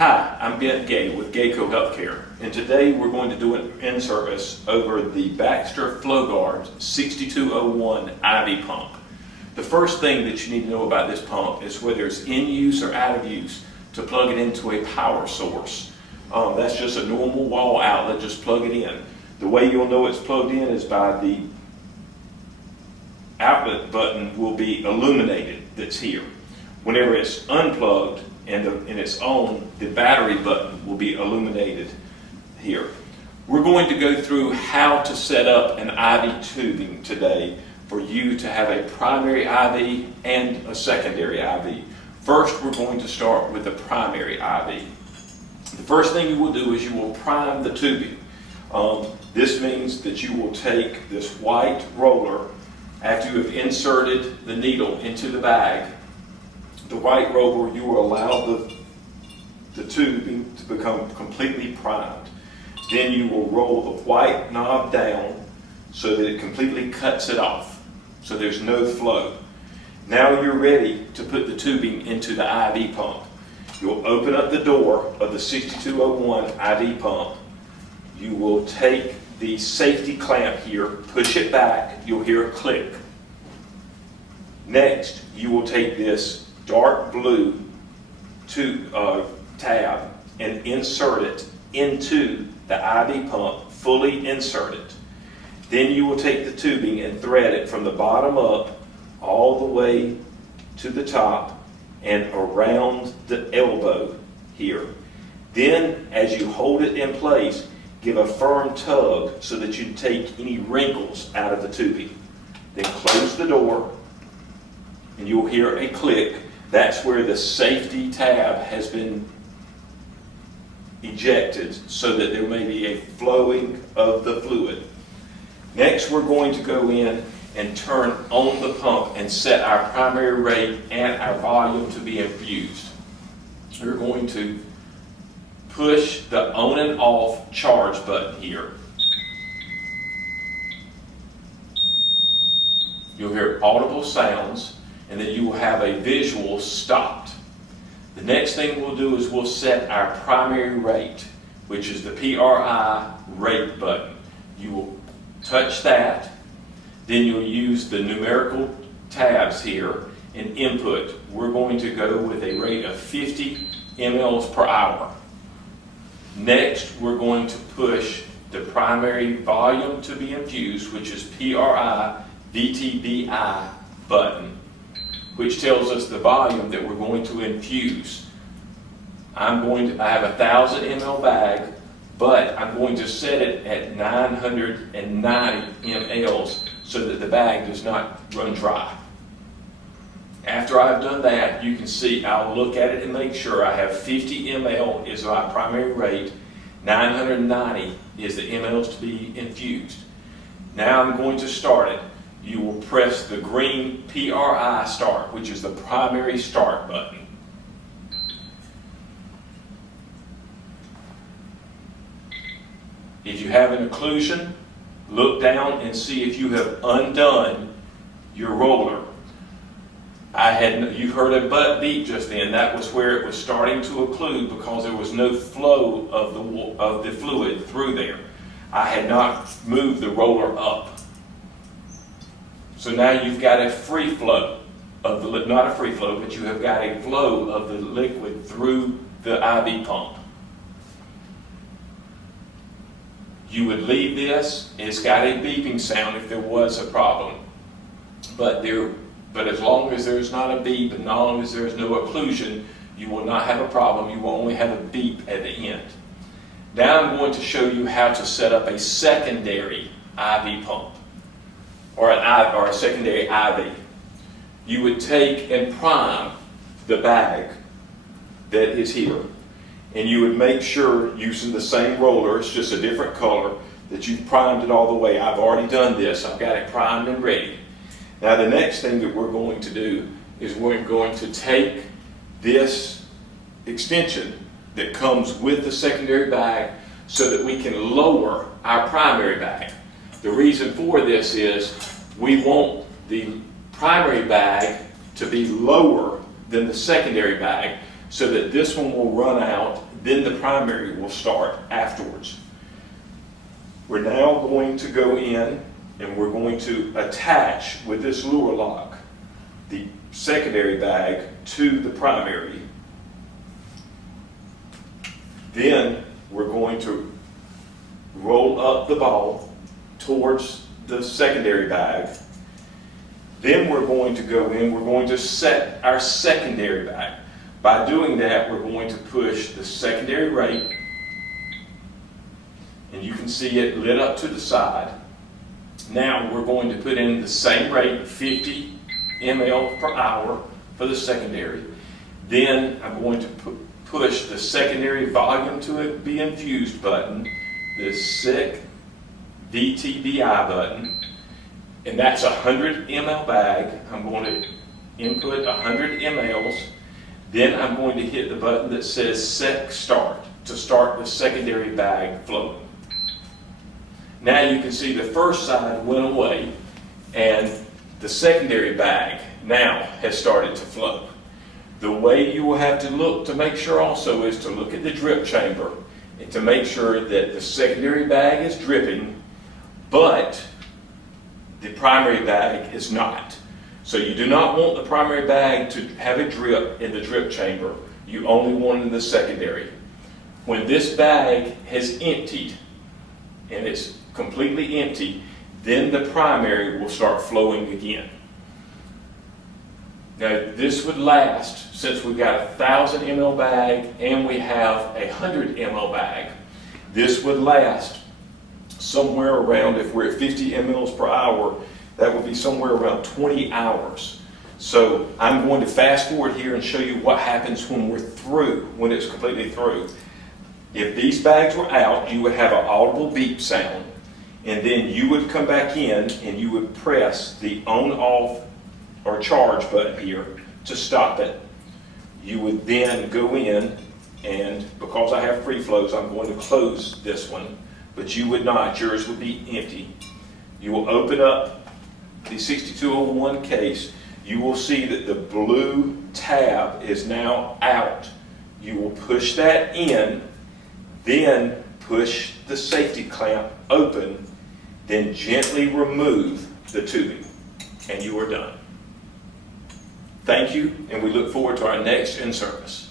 Hi, I'm Ben Gay with Gayco Healthcare, and today we're going to do an in-service over the Baxter FlowGuard 6201 IV pump. The first thing that you need to know about this pump is whether it's in use or out of use to plug it into a power source. That's just a normal wall outlet, just plug it in. The way you'll know it's plugged in is by the outlet button will be illuminated that's here. Whenever it's unplugged and it's on, the battery button will be illuminated here. We're going to go through how to set up an IV tubing today for you to have a primary IV and a secondary IV. First, we're going to start with the primary IV. The first thing you will do is you will prime the tubing. This means that you will take this white roller after you have inserted the needle into the bag. The white roller, you will allow the tubing to become completely primed. Then you will roll the white knob down so that it completely cuts it off, so there's no flow. Now you're ready to put the tubing into the IV pump. You'll open up the door of the 6201 IV pump. You will take the safety clamp here, push it back, you'll hear a click. Next, you will take this dark blue tab and insert it into the IV pump, fully insert it. Then you will take the tubing and thread it from the bottom up all the way to the top and around the elbow here. Then, as you hold it in place, give a firm tug so that you take any wrinkles out of the tubing. Then close the door and you'll hear a click. That's where the safety tab has been ejected so that there may be a flowing of the fluid. Next, we're going to go in and turn on the pump and set our primary rate and our volume to be infused. We're going to push the on and off charge button here. You'll hear audible sounds, and then you will have a visual stopped. The next thing we'll do is we'll set our primary rate, which is the PRI rate button. You will touch that, then you'll use the numerical tabs here and input. We're going to go with a rate of 50 mLs per hour. Next, we're going to push the primary volume to be infused, which is PRI VTBI button, which tells us the volume that we're going to infuse. I have a 1,000 ml bag, but I'm going to set it at 990 mLs so that the bag does not run dry. After I've done that, you can see I'll look at it and make sure I have 50 ml is my primary rate, 990 is the mLs to be infused. Now I'm going to start it. You will press the green PRI start, which is the primary start button. If you have an occlusion, look down and see if you have undone your roller. You heard a beep just then. That was where it was starting to occlude because there was no flow of the fluid through there. I had not moved the roller up. So now you've got a free flow of the, not a free flow, but you have got a flow of the liquid through the IV pump. You would leave this, it's got a beeping sound if there was a problem. But as long as there's not a beep and as long as there's no occlusion, you will not have a problem. You will only have a beep at the end. Now I'm going to show you how to set up a secondary IV pump or a secondary IV. You would take and prime the bag that is here. And you would make sure, using the same roller, it's just a different color, that you've primed it all the way. I've already done this. I've got it primed and ready. Now the next thing that we're going to do is we're going to take this extension that comes with the secondary bag so that we can lower our primary bag. The reason for this is we want the primary bag to be lower than the secondary bag so that this one will run out, then the primary will start afterwards. We're now going to go in and we're going to attach with this lure lock the secondary bag to the primary. Then we're going to roll up the ball towards the secondary bag. Then we're going to go in, we're going to set our secondary bag. By doing that, we're going to push the secondary rate, and you can see it lit up to the side. Now we're going to put in the same rate, 50 ml per hour for the secondary. Then I'm going to push the secondary volume to it be infused button, the SICK DTBI button, and that's a 100 ml bag. I'm going to input 100 mLs. Then I'm going to hit the button that says Set Start to start the secondary bag flowing. Now you can see the first side went away and the secondary bag now has started to flow. The way you will have to look to make sure also is to look at the drip chamber and to make sure that the secondary bag is dripping, but the primary bag is not. So you do not want the primary bag to have a drip in the drip chamber. You only want it in the secondary. When this bag has emptied and it's completely empty, then the primary will start flowing again. Now this would last, since we've got a 1,000 ml bag and we have a 100 ml bag, this would last somewhere around, if we're at 50 mLs per hour, that would be somewhere around 20 hours. So I'm going to fast forward here and show you what happens when we're through, when it's completely through. If these bags were out, you would have an audible beep sound, and then you would come back in and you would press the on, off, or charge button here to stop it. You would then go in, and because I have free flows, I'm going to close this one, but you would not. Yours would be empty. You will open up the 6201 case. You will see that the blue tab is now out. You will push that in, then push the safety clamp open, then gently remove the tubing, and you are done. Thank you, and we look forward to our next in-service.